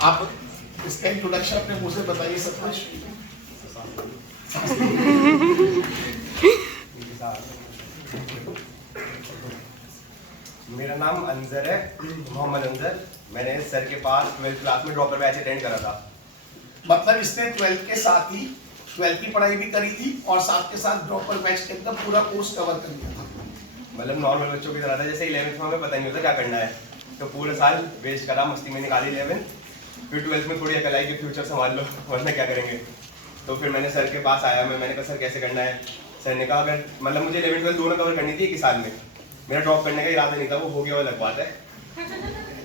आप इसका इंट्रोडक्शन अपने मुंह से बताइए सब कुछ। मेरा नाम अंजर है, मोहम्मद अंजर। मैंने सर के पास 12th क्लास में ड्रॉपर बैच अटेंड करा था। मतलब इसने 12th के साथ ही 12th की पढ़ाई भी करी थी और साथ के साथ ड्रॉपर बैच के अंदर पूरा कोर्स कवर कर लिया था। मतलब नॉर्मल बच्चों की तरह था, जैसे 11th में हमें पता नहीं होता क्या करना है, तो पूरा साल वेस्ट करा, मस्ती में निकाली 11th। फिर 12th में थोड़ी अकल आई कि फ्यूचर संभाल लो वरना क्या करेंगे। तो फिर मैंने सर के पास आया, मैंने कहा सर कैसे करना है। सर ने कहा अगर मतलब मुझे 11th 12th दोनों कवर करनी थी एक ही साल में, मेरा ड्रॉप करने का इरादा नहीं था, वो हो गया वो अलग बात है।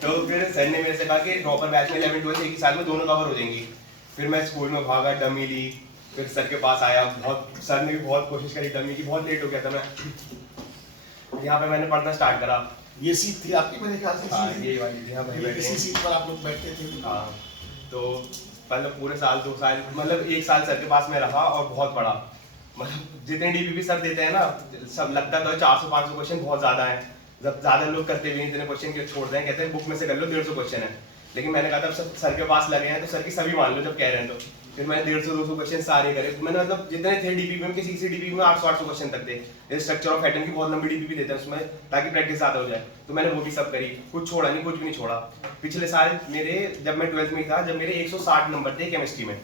तो फिर सर ने मेरे से कहा कि ड्रॉपर बैच में 11th 12th एक ही साल में दोनों कवर हो जाएंगी। फिर मैं स्कूल में भागा, डमी ली, फिर सर के पास आया, बहुत सर ने भी बहुत कोशिश करी डमी की, बहुत लेट हो गया था मैं। यहाँ पे मैंने पढ़ना स्टार्ट करा। ये सीट थी आपकी मेरे ख्याल से। हाँ ये वाली थी, हाँ भाई बैठे इसी हैं। सीट पर आप लोग बैठते थे। हाँ तो मतलब पूरे साल 2 साल मतलब 1 साल सर के पास में रहा और बहुत पढ़ा। मतलब जितने डीपीपी सर देते हैं ना, सब लगता तो 400-500 क्वेश्चन बहुत ज़्यादा है। जब ज़्यादा लोग करते भी नहीं इतने क्वेश्चन के छोड़ दें, कहते हैं बुक में से कर लो 150 क्वेश्चन है। लेकिन मैंने कहा था सर के पास लगे हैं तो सर की सभी मान लो जब कह रहे हैं तो। फिर मैंने 150-200 क्वेश्चन सारे करे। मैंने मतलब जितने थे डीपीपी में, किसी डीपीपी में 800-800 क्वेश्चन तक थे। जैसे स्ट्रक्चर ऑफ एटम की बहुत लंबी डीपीपी देते हैं उसमें, ताकि प्रैक्टिस ज़्यादा हो जाए। तो मैंने वो भी सब करी, कुछ छोड़ा नहीं, कुछ भी नहीं छोड़ा। पिछले साल मेरे, जब मैं 12th में था, जब मेरे 160 नंबर थे केमिस्ट्री में,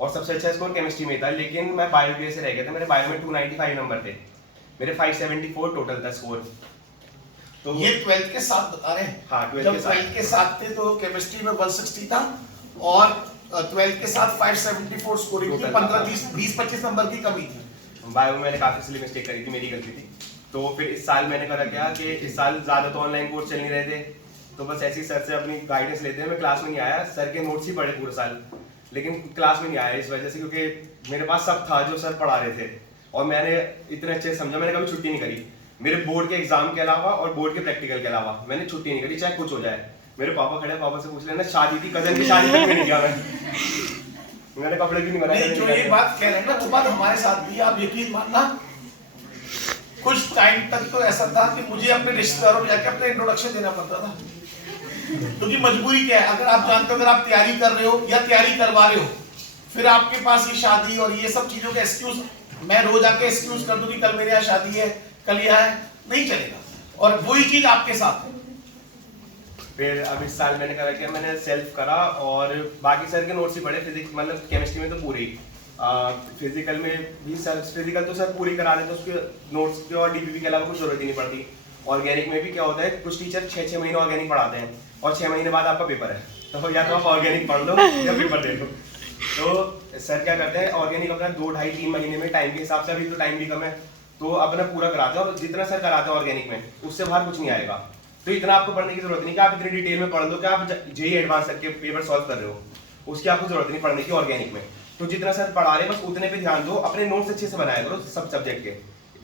और सबसे अच्छा स्कोर केमिस्ट्री में था, लेकिन मैं बायो के से रह गया था। मेरे बायो में 295 नंबर थे, मेरे 574 टोटल था स्कोर। तो ये 12th के साथ बता रहे हैं। हाँ, 12th जब के साथ। 12th के साथ थे तो केमिस्ट्री में 160 था और 12th के साथ 574 स्कोरिंग थी, 15-20-25 नंबर की कमी थी। बायो में मैंने काफी सिली मिस्टेक करी थी, मेरी गलती थी। तो फिर इस साल मैंने करा क्या कि इस साल ज़्यादा तो ऑनलाइन कोर्स चल नहीं रहे थे, तो बस ऐसे ही सर से अपनी गाइडेंस लेते हैं। मैं क्लास में नहीं आया, सर के नोट्स ही पढ़े पूरे साल, लेकिन क्लास में नहीं आया इस वजह से क्योंकि मेरे पास सब था जो सर पढ़ा रहे थे और मैंने इतने अच्छे से समझा। मैंने कभी छुट्टी नहीं करी, मेरे बोर्ड के एग्जाम के अलावा और बोर्ड के प्रैक्टिकल के अलावा मैंने छुट्टी नहीं करी, चाहे कुछ हो जाए। मेरे पापा खड़े, पापा से पूछ लेना, शादी थी, कजन की शादी तक में नहीं गया मैंने कपड़े भी नहीं बनाए। नहीं, जो ये बात कह रहे हैं ना वो बात हमारे साथ भी, आप यकीन मानना कुछ टाइम तक तो ऐसा था कि मुझे अपने रिश्तेदारों में जाके अपना इंट्रोडक्शन देना पड़ता था, क्योंकि मजबूरी क्या है, अगर आप जानते हो अगर आप तैयारी कर रहे हो या तैयारी करवा रहे हो, फिर आपके पास ये शादी और ये सब चीजों का एक्सक्यूज, मैं रोज आके एक्सक्यूज कर दूं कि कल मेरे यहाँ शादी है, कल यहाँ है, नहीं चलेगा। और वही चीज आपके साथ है। फिर अब इस साल मैंने करा क्या, मैंने सेल्फ करा और बाकी सर के नोट्स ही पढ़े। फिजिक्स मतलब केमिस्ट्री में तो पूरी, फिजिकल में भी सर, फिजिकल तो सर पूरी करा देते, उसके नोट्स के और डीपीपी के अलावा कुछ जरूरत ही नहीं पड़ती। ऑर्गेनिक में भी क्या होता है, कुछ टीचर 6-6 महीने ऑर्गेनिक पढ़ाते हैं और 6 महीने बाद आपका पेपर है, तो या तो आप ऑर्गेनिक पढ़ लो या पेपर दे लो। तो सर क्या करते हैं, ऑर्गेनिक अपना 2-2.5-3 महीने में, टाइम के हिसाब से अभी तो टाइम भी कम है, तो अपना पूरा कराते हैं। और जितना सर कराते हैं ऑर्गेनिक में, उससे बाहर कुछ नहीं आएगा। तो इतना आपको पढ़ने की जरूरत नहीं कि आप इतनी डिटेल में पढ़ लो कि आप जेई एडवांस तक के पेपर सॉल्व कर रहे हो, उसकी आपको जरूरत नहीं पढ़ने की ऑर्गेनिक में। तो जितना सर पढ़ा रहे हैं बस उतने पे ध्यान दो, अपने नोट्स अच्छे से बनाया करो सब सब्जेक्ट के।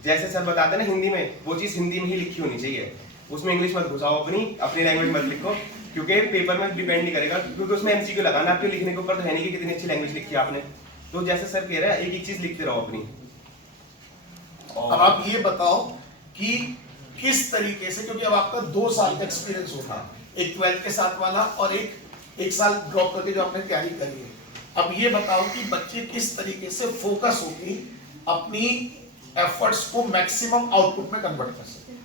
जैसे सर बताते हैं ना हिंदी में, वो चीज़ हिंदी में ही लिखी होनी चाहिए, उसमें इंग्लिश मत घुसाओ, अपनी लैंग्वेज मत लिखो, क्योंकि पेपर में डिपेंड नहीं करेगा, क्योंकि उसमें एमसीक्यू लगाना, आपके लिखने के ऊपर तो है नहीं कि कितनी अच्छी लैंग्वेज लिखी है आपने। तो जैसे सर कह रहा है, एक एक चीज़ लिखते रहो अपनी। अब आप ये बताओ कि किस तरीके से, क्योंकि अब आपका 2 साल का एक्सपीरियंस होगा, एक 12th के साथ वाला और एक साल ड्रॉप करके जो आपने तैयारी करी है। अब ये बताओ कि बच्चे किस तरीके से फोकस होगी अपनी एफर्ट्स को मैक्सिमम आउटपुट में कन्वर्ट कर सकते हैं।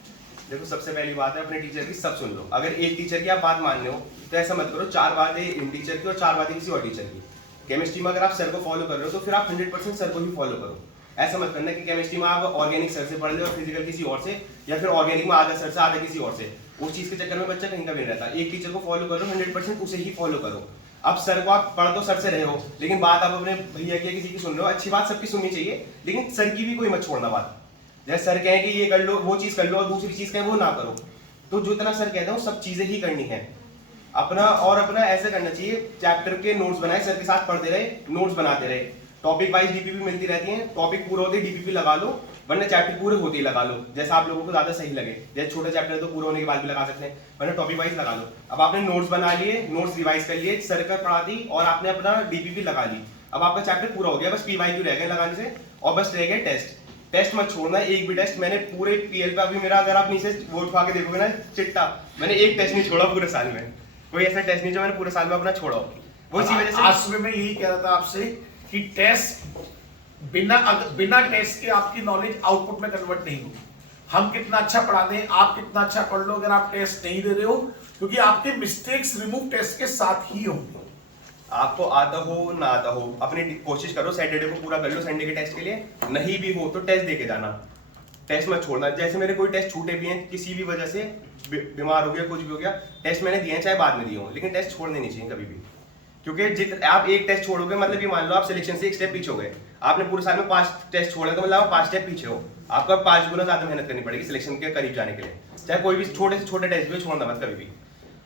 देखो सबसे पहली बात है, अपने टीचर की सब सुन लो। अगर एक टीचर की आप बात मान लो तो ऐसा मत करो 4 बातें इन टीचर की और 4 बातें किसी और टीचर की। केमिस्ट्री में अगर आप सर को फॉलो कर रहे हो तो फिर आप 100% सर को ही फॉलो करो। ऐसा मत करना कि केमिस्ट्री में आप ऑर्गेनिक सर से पढ़ लो और फिजिकल किसी और से, या फिर ऑर्गेनिक में आधा सर से आधा किसी और से। उस चीज़ के चक्कर में बच्चा कहीं का भी नहीं रहता। एक टीचर को फॉलो करो, 100% उसे ही फॉलो करो। अब सर को आप पढ़ तो सर से रहे हो, लेकिन बात आप अपने भैया की किसी की सुन रहे हो, अच्छी बात सबकी सुननी चाहिए, लेकिन सर की भी कोई मत छोड़ना बात। जैसे सर कहें कि ये कर लो, वो चीज़ कर लो, और दूसरी चीज़ कहें वो ना करो। तो जो इतना सर कहते हैं वो सब चीज़ें ही करनी है अपना। और अपना ऐसे करना चाहिए, चैप्टर के नोट्स बनाए, सर के साथ पढ़ते रहे, नोट्स बनाते रहे, टॉपिक वाइज डीपीपी मिलती रहती है, टॉपिक पूरा होते डीपीपी लगा लो, वरना चैप्टर पूरे होते ही लगा लो, जैसा आप लोगों को ज्यादा सही लगे। जैसे छोटा चैप्टर है तो पूरा होने के बाद भी लगा सकते हैं, वरना टॉपिक वाइज लगा लो। अब आपने नोट्स बना लिए, नोट्स रिवाइज कर लिए, सर का पढ़ा दी और आपने अपना डीपीपी लगा ली। अब आपका चैप्टर पूरा हो गया, बस पीवाईक्यू रह गए लगाने से, और बस रह गए टेस्ट। टेस्ट मत छोड़ना, एक भी टेस्ट। मैंने पूरे पीएल पे अभी मेरा, अगर आप नीचे वो उठा के देखोगे ना चिट्टा, मैंने एक टेस्ट नहीं छोड़ा पूरे साल में। कोई ऐसा टेस्ट नहीं जो मैंने पूरे साल में अपना छोड़ा हो। वो इसी वजह से आज सुबह मैं यही कह रहा था आपसे कि टेस्ट बिना टेस्ट के आपकी नॉलेज आउटपुट में कन्वर्ट नहीं होगी। हम कितना अच्छा पढ़ा दें, आप कितना अच्छा पढ़ लो, अगर आप टेस्ट नहीं दे रहे हो, क्योंकि आपके मिस्टेक्स रिमूव टेस्ट के साथ ही होंगे। आपको आता हो ना आता हो, अपनी कोशिश करो, सैटरडे को पूरा कर लो संडे के टेस्ट के लिए। नहीं भी हो तो टेस्ट दे के जाना, टेस्ट मत छोड़ना। जैसे मेरे कोई टेस्ट छूटे भी हैं किसी भी वजह से, बीमार हो गया, कुछ भी हो गया, टेस्ट मैंने दिए हैं चाहे बाद में दिए हों, लेकिन टेस्ट छोड़ने नहीं चाहिए कभी भी। क्योंकि आप एक टेस्ट छोड़ोगे मतलब ये मान लो आप सिलेक्शन से एक स्टेप पीछे हो गए। आपने पूरे साल में 5 टेस्ट छोड़े तो मतलब आप 5 स्टेप पीछे हो। आपको 5 गुना ज्यादा मेहनत करनी पड़ेगी सिलेक्शन के करीब जाने के लिए। चाहे कोई भी छोटे से छोटे टेस्ट भी छोड़ना मत कभी भी।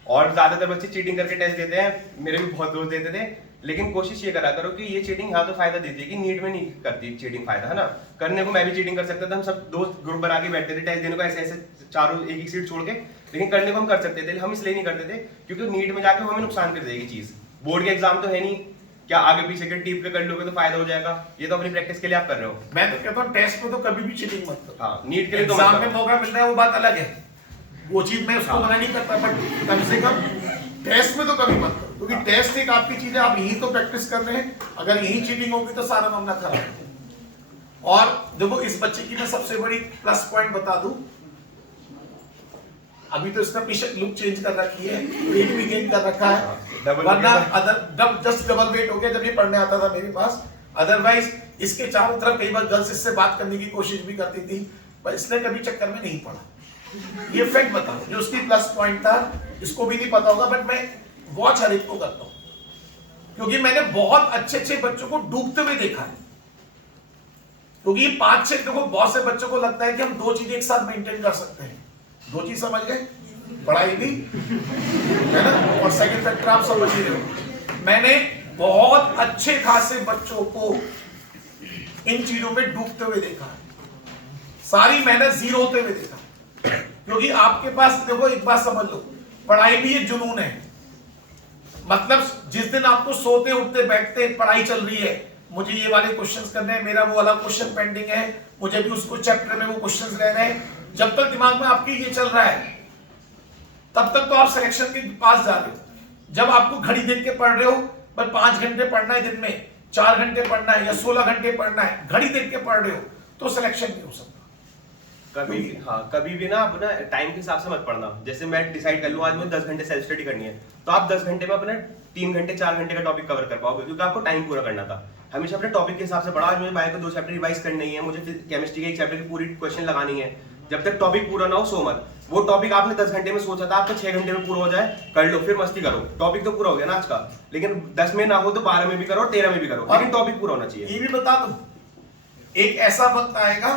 और ज्यादातर बच्चे चीटिंग करके टेस्ट देते हैं, मेरे भी बहुत दोस्त देते थे, लेकिन कोशिश ये करा करो कि ये चीटिंग हाँ तो फायदा देती है कि नीट में नहीं करती चीटिंग फायदा, है ना। करने को मैं भी चीटिंग कर सकता था, हम सब दोस्त ग्रुप बना के बैठते थे टेस्ट देने को ऐसे ऐसे चारों एक एक सीट छोड़ के, लेकिन करने को हम कर सकते थे। हम इसलिए नहीं करते थे क्योंकि नीट में जाके हमें नुकसान कर देगी चीज। बोर्ड के एग्जाम तो है नहीं, क्या आगे पीछे के टीप पे कर लोगे तो फायदा हो जाएगा, ये तो अपनी प्रैक्टिस के लिए आप कर रहे हो। मैं तो कहता हूँ टेस्ट में तो कभी भी चीटिंग मत करो। हाँ, नीट के लिए तो एग्जाम में मौका मिल रहा है वो बात अलग है, वो चीज मैं उसको मना नहीं करता, बट कम से कम टेस्ट में तो कभी मत करो, क्योंकि टेस्ट एक आपकी चीज है, आप यही तो प्रैक्टिस कर रहे हैं। अगर यही चीटिंग होगी तो सारा मामला खराब है। और देखो इस बच्चे की मैं सबसे बड़ी प्लस पॉइंट बता दूं, अभी तो इसका पीछे लुक चेंज कर रखी है, वेट भी गेन कर रखा है, वरना अदर जस्ट डबल वेट हो गया जब ये पढ़ने आता था मेरे पास। अदरवाइज इसके चारों तरफ कई बार गर्ल्स इससे बात करने की कोशिश भी करती थी, पर इसने कभी चक्कर में नहीं पड़ा। ये फैक्ट बताओ जो उसकी प्लस पॉइंट था, इसको भी नहीं पता होगा, बट मैं वॉच हर एक को करता हूं, क्योंकि मैंने बहुत अच्छे अच्छे बच्चों को डूबते हुए देखा है। क्योंकि 5-6 देखो बहुत से बच्चों को लगता है कि हम 2 चीजें एक साथ मेंटेन कर सकते हैं। 2 चीज समझ गए, पढ़ाई भी है ना, और सेकंड फैक्टर आप समझ ही रहे हो। मैंने बहुत अच्छे खासे बच्चों को इन चीजों पे डूबते हुए देखा है, सारी मेहनत जीरो होते हुए देखा। क्योंकि आपके पास देखो एक बात समझ लो, पढ़ाई भी एक जुनून है। मतलब जिस दिन आपको सोते उठते बैठते पढ़ाई चल रही है, मुझे ये वाले क्वेश्चंस करने हैं, मेरा वो वाला क्वेश्चन पेंडिंग है, मुझे भी उसको चैप्टर में वो क्वेश्चंस रह रहे हैं, जब तक दिमाग में आपके ये चल रहा है तब तक तो आप सिलेक्शन के पास जा रहे हो। जब आपको घड़ी देख के पढ़ रहे हो, पर 5 घंटे पढ़ना है दिन में, 4 घंटे पढ़ना है या 16 घंटे पढ़ना है, घड़ी देख के पढ़ रहे हो, तो सिलेक्शन नहीं हो सकता कभी भी। हाँ, कभी भी ना अपना टाइम के हिसाब से मत पढ़ना। जैसे मैं डिसाइड कर लूँ आज मुझे 10 घंटे सेल्फ स्टडी करनी है, तो आप 10 घंटे में अपना 3 घंटे 4 घंटे का टॉपिक कवर कर पाओगे, क्योंकि आपको टाइम पूरा करना था। हमेशा अपने टॉपिक के हिसाब से पढ़ा। आज मुझे बायो के 2 चैप्टर रिवाइज करनी है, मुझे केमिस्ट्री के 1 चैप्टर की पूरी क्वेश्चन लगानी है। जब तक टॉपिक पूरा ना हो सो मत। वो टॉपिक आपने 10 घंटे में सोचा था, आपको 6 घंटे में पूरा हो जाए, कर लो, फिर मस्ती करो। टॉपिक तो पूरा हो गया ना आज का, लेकिन 10 में ना हो तो 12 में भी करो, 13 में भी करो, लेकिन टॉपिक पूरा होना चाहिए। ये भी बता दूं, एक ऐसा वक्त आएगा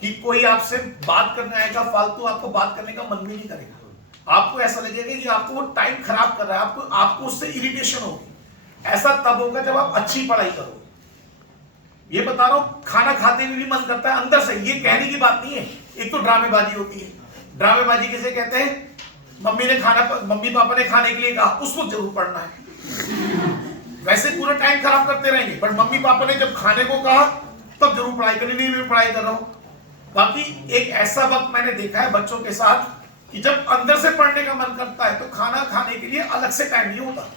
कि कोई आपसे बात करने आएगा फालतू, आपको बात करने का मन भी नहीं करेगा। आपको ऐसा लगेगा कि आपको वो टाइम खराब कर रहा है, आपको उससे इरिटेशन होगी। ऐसा तब होगा जब आप अच्छी पढ़ाई करोगे। ये बता रहा हूं, खाना खाते हुए भी मन करता है अंदर से, ये कहने की बात नहीं है। एक तो ड्रामेबाजी होती है। ड्रामेबाजी किसे कहते हैं? मम्मी पापा ने खाने के लिए कहा, उसको जरूर पढ़ना है। वैसे पूरा टाइम खराब करते रहेंगे, पर मम्मी पापा ने जब खाने को कहा तब जरूर पढ़ाई करनी। नहीं, मैं पढ़ाई कर रहा हूं। बाकी एक ऐसा वक्त मैंने देखा है बच्चों के साथ कि जब अंदर से पढ़ने का मन करता है तो खाना खाने के लिए अलग से टाइम नहीं होता।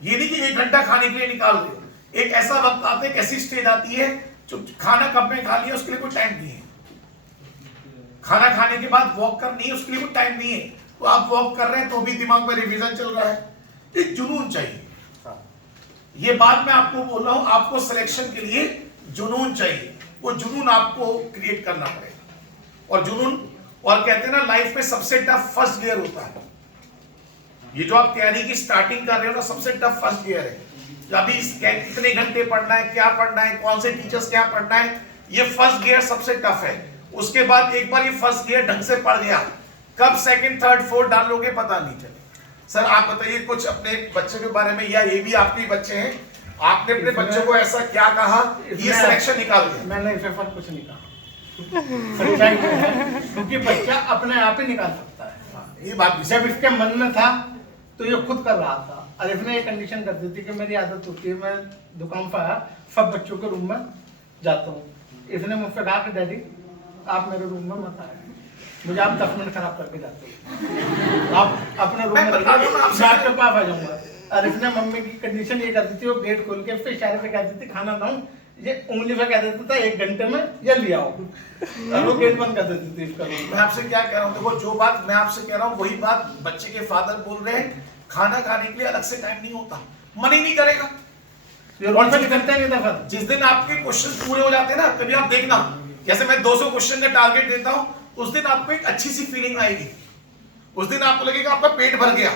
ये नहीं कि 1 घंटा खाने के लिए निकाल दो। एक ऐसा वक्त आता है, एक ऐसी स्टेज आती है जो खाना कब में खा लिया उसके लिए कोई टाइम नहीं है। खाना खाने के बाद वॉक करनी है, उसके लिए कोई टाइम नहीं है। तो आप वॉक कर रहे हैं तो भी दिमाग में रिवीजन चल रहा है। एक जुनून चाहिए। ये बात मैं आपको बोल रहा हूं, आपको सिलेक्शन के लिए जुनून चाहिए। वो जुनून आपको क्रिएट करना पड़ेगा। और जुनून, और कहते हैं ना लाइफ में सबसे टफ फर्स्ट गियर होता है। ये जो आप तैयारी की स्टार्टिंग कर रहे हो ना, सबसे टफ फर्स्ट गियर है। अभी कितने घंटे पढ़ना है, क्या पढ़ना है, कौन से टीचर्स क्या पढ़ना है, ये फर्स्ट गियर सबसे टफ है। उसके बाद एक बार ये फर्स्ट गियर ढंग से पढ़ गया, कब सेकंड थर्ड फोर्थ डालोगे पता नहीं चले। सर आप बताइए कुछ अपने बच्चे के बारे में, या ये भी आपके बच्चे हैं, आपने अपने बच्चों को ऐसा क्या कहा ये सिलेक्शन निकाल दिया? मैंने इसे सब कुछ नहीं कहा, क्योंकि बच्चा अपने आप ही निकाल सकता है। ये बात जब इसके मन में था तो ये खुद कर रहा था। और इसने एक कंडीशन कर दी थी कि मेरी आदत होती है, मैं दुकान पर आया सब बच्चों के रूम में जाता हूँ। इसने मुझसे कहा कि डैडी आप मेरे रूम में मत आए, मुझे आप 10 मिनट खराब करके जाते हो। आप अपने रूम मैं में बता दूं ना आपसे। मैं आपके पास आ जाऊंगा। और इसने मम्मी की कंडीशन ये करती थी, वो गेट खोल के फिर इशारे से कहती थी खाना लाऊं, ये उंगली से कह देता था 1 घंटे में जल्दी आओ, और वो गेट बंद कर देती थी इसका रूम। मैं आपसे क्या कह रहा हूँ, देखो जो बात मैं आपसे कह रहा हूँ वही बात बच्चे के फादर बोल रहे हैं, खाना खाने के लिए अलग से टाइम नहीं होता, मन ही नहीं करेगा। ये रोड पे निकलते नहीं था फिर। जिस दिन आपके क्वेश्चन पूरे हो जाते हैं ना, कभी आप देखना, जैसे मैं 200 क्वेश्चन का टारगेट देता हूं, उस दिन आपको एक अच्छी सी फीलिंग आएगी, उस दिन आपको लगेगा आपका पेट भर गया।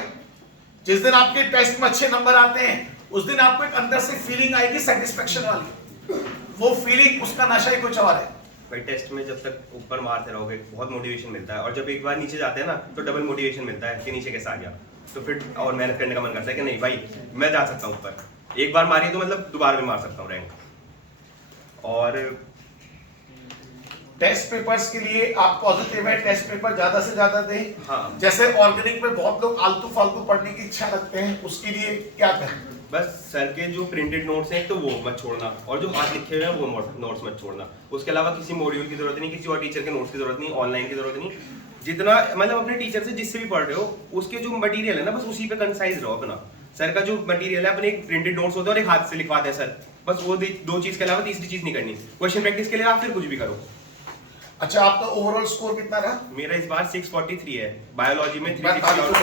जिस दिन आपके टेस्ट में अच्छे नंबर आते हैं, उस दिन आपको एक अंदर से फीलिंग आएगी सेटिस्फेक्शन वाली, वो फीलिंग, उसका नशा ही कुछ और है। भाई टेस्ट में जब तक ऊपर मारते रहोगे बहुत मोटिवेशन मिलता है, और जब एक बार नीचे जाते हैं ना तो डबल मोटिवेशन मिलता है कि नीचे कैसे आ गया, तो फिर और मेहनत करने का मन करता है कि नहीं भाई मैं जा सकता हूँ ऊपर, एक बार मारी तो मतलब दोबारा भी मार सकता हूँ रैंक। और टेस्ट पेपर्स के लिए आप पॉजिटिव है, टेस्ट पेपर ज्यादा से ज्यादा दें। हाँ। जैसे ऑर्गेनिक में बहुत लोग आलतू फालतू पढ़ने की इच्छा रखते हैं, उसके लिए क्या करें? बस सर के जो प्रिंटेड नोट्स हैं तो वो मत छोड़ना, और जो हाथ लिखे हुए हैं वो नोट्स मत छोड़ना। उसके अलावा किसी मॉड्यूल की जरूरत नहीं, किसी और टीचर के नोट्स की जरूरत नहीं, ऑनलाइन की जरूरत नहीं। जितना मतलब अपने टीचर से जिससे भी पढ़ रहे हो उसके जो मटेरियल है ना, बस उसी पे कंसाइज रहो अपना। सर का जो मटेरियल है अपने एक प्रिंटेड नोट्स होते हैं और एक हाथ से लिखवाते हैं सर, बस वो 2 चीज के अलावा तीसरी चीज नहीं करनी। क्वेश्चन प्रैक्टिस के लिए आप फिर कुछ भी करो। अच्छा, आपका ओवरऑल स्कोर कितना रहा? मेरा इस बार 643 है, बायोलॉजी में मैं 360।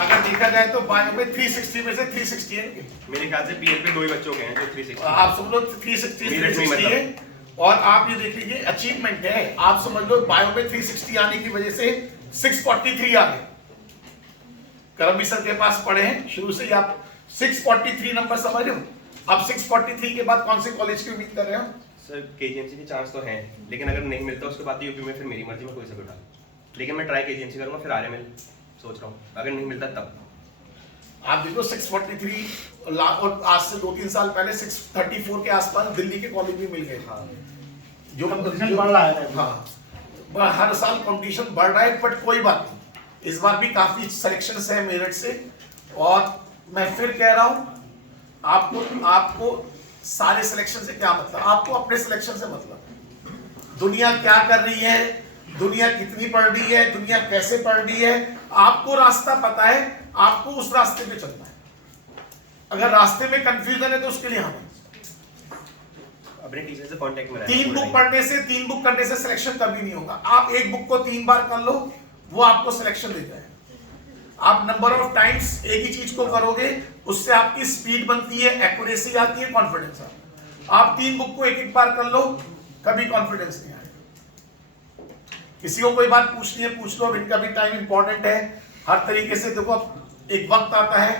अगर देखा जाए तो बायो में 360 में से 360 है। मेरे ख्याल से पीएल पे 2 ही बच्चों के हैं जो 360। आप समझ लो 360 मेरिट में 360 है, और आप ये देख लीजिए अचीवमेंट है। आप समझ लो बायो में 360 आने की वजह से 643 आ गए। करमवीर सर के पास पढ़े हैं शुरू से ही, आप 643 नंबर समझ रहे हो। अब 643 के बाद कौन से कॉलेज की उम्मीद कर रहे हो? सर केजीएमसी के चांस तो हैं, लेकिन अगर नहीं मिलता उसके बाद यूपी में फिर मेरी मर्जी में कोई सा उठा, लेकिन मैं ट्राई केजीएमसी करूंगा, फिर आरएमएल सोच रहा हूँ, अगर नहीं मिलता तब। आप देखो 643 और आज से 2-3 साल पहले 634 के आसपास दिल्ली के कॉलेज भी मिल गए। हाँ। जो कंपटीशन बढ़ रहा है। हाँ, हर साल कंपटीशन बढ़ रहा है, बट कोई बात नहीं, इस बार भी काफी सिलेक्शन है मेरिट से। और मैं फिर कह रहा हूँ, आपको सारे सिलेक्शन से क्या मतलब, आपको अपने सिलेक्शन से मतलब। दुनिया क्या कर रही है, दुनिया कितनी पढ़ रही है, दुनिया कैसे पढ़ रही है, आपको रास्ता पता है, आपको उस रास्ते पे चलना है। अगर रास्ते में कंफ्यूजन है तो उसके लिए हम अपने टीचर से कांटेक्ट में रहना। 3 बुक पढ़ने से 3 बुक करने से सिलेक्शन कभी नहीं होगा। आप एक बुक को 3 बार कर लो, वो आपको सिलेक्शन देता है। आप नंबर ऑफ टाइम्स एक ही चीज को करोगे, उससे आपकी स्पीड बनती है, एक्यूरेसी आती है, कॉन्फिडेंस आता है। आप 3 बुक को एक बार कर लो, कभी कॉन्फिडेंस नहीं आएगा। किसी को कोई बात पूछनी है पूछ लो, इनका भी टाइम इंपॉर्टेंट है। हर तरीके से देखो, एक वक्त आता है,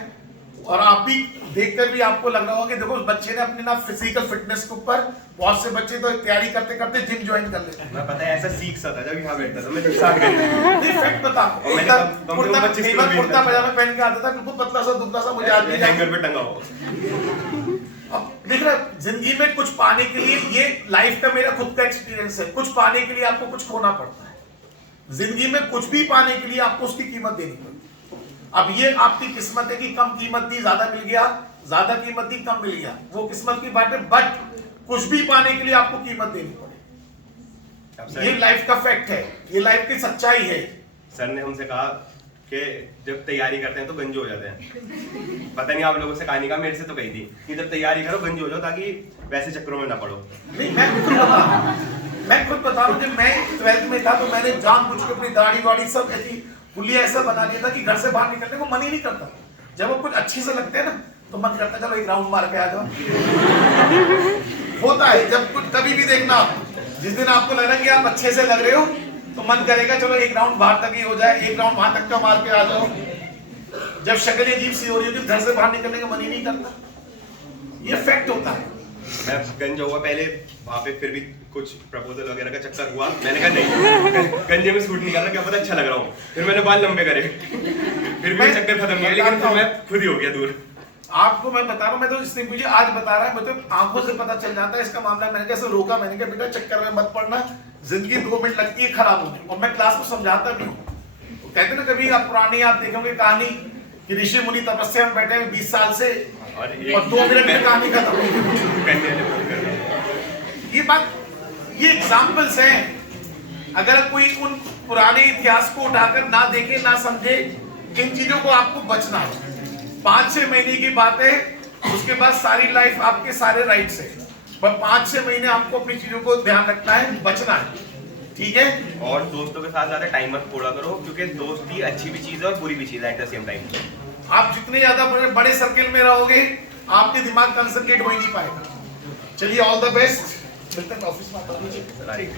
और आप भी देखकर भी आपको लग रहा होगा कि देखो उस बच्चे ने अपने ना फिजिकल फिटनेस के ऊपर, बहुत से बच्चे तो तैयारी करते करते जिम ज्वाइन कर लेते हैं। मैं पता है ऐसा सीख सकता जब यहाँ बैठता था, मैं साथ कर फैक्ट बता, कुर्ता पजामा पहन के आता था, बिल्कुल पतला सा दुबला सा, मुझे आज भी हैंगर पे टंगा हो। अब देख रहा, जिंदगी में कुछ पाने के लिए, ये लाइफ का मेरा खुद का एक्सपीरियंस है, कुछ पाने के लिए आपको कुछ खोना पड़ता है। जिंदगी में कुछ भी पाने के लिए आपको उसकी कीमत देनी पड़ती है। अब ये आपकी किस्मत है कि कम कीमत दी ज्यादा मिल गया, ज्यादा कीमत दी कम मिल गया, वो किस्मत की बात है, बट कुछ भी पाने के लिए आपको कीमत देनी पड़ेगी। ये लाइफ का फैक्ट है, ये लाइफ की सच्चाई है। सर ने हमसे कहा कि जब तैयारी करते हैं तो गंजे हो जाते हैं। पता नहीं आप लोगों से कहानी का, मेरे से तो कही थी कि जब तैयारी करो गंजे हो जाओ, ताकि वैसे चक्करों में ना पड़ो। नहीं, मैं खुद बता रहा हूँ, जब मैं 12th में था तो मैंने जानबूझ के अपनी दाढ़ी वाड़ी सब ऐसी पुलिया ऐसा बना दिया था कि घर से बाहर निकलने को मन ही नहीं करता। जब वो कुछ अच्छे से लगते हैं ना, तो मन करता है चलो एक राउंड मार के आ जाओ। होता है, जब कुछ कभी भी देखना, जिस दिन आपको लग रहा है कि आप अच्छे से लग रहे हो, तो मन करेगा चलो एक राउंड बाहर तक ही हो जाए, एक राउंड वहां तक का मार के आ जाओ। जब शक्ल अजीब सी हो रही है, घर से बाहर निकलने का मन ही नहीं करता। ये फैक्ट होता है। मैं गंजा हुआ पहले वहाँ पे, फिर भी कुछ प्रपोजल वगैरह का चक्कर हुआ, मैंने कहा नहीं गंजे में सूट नहीं कर रहा, क्या पता अच्छा लग रहा हूँ, फिर मैंने बाल लंबे करे, फिर भी चक्कर खत्म किया, लेकिन फिर मैं खुद ही हो गया दूर। आपको मैं बता रहा हूँ, मैं तो इसने मुझे आज बता रहा है, मतलब आंखों से पता चल जाता है इसका मामला। मैंने कैसे रोका, मैंने कहा बेटा चक्कर में मत पड़ना, जिंदगी 2 मिनट लगती है खराब होने, और मैं क्लास में समझाता भी हूँ। तो कहते ना, कभी आप पुरानी आप देखोगे कहानी कि ऋषि मुनि तपस्या में बैठे हैं 20 साल से, और 2 मिनट में कहानी खत्म हो गई। ये बात ये एग्जाम्पल्स हैं। अगर कोई उन पुराने इतिहास को उठाकर ना देखे ना समझे, इन चीजों को आपको बचना है। 5-6 महीने की बात है, उसके बाद सारी लाइफ आपके सारे राइट्स है, पर 5-6 महीने आपको अपनी चीजों को ध्यान रखना है, बचना है, ठीक है। और दोस्तों के साथ ज्यादा टाइम मत फोड़ा करो, क्योंकि दोस्ती अच्छी भी चीज है और बुरी भी चीज है एट द सेम टाइम। आप जितने ज्यादा बड़े सर्किल में रहोगे, आपके दिमाग कंसंट्रेट हो ही नहीं पाएगा। चलिए, ऑल द बेस्ट, मिलते हैं ऑफिस में। राइट।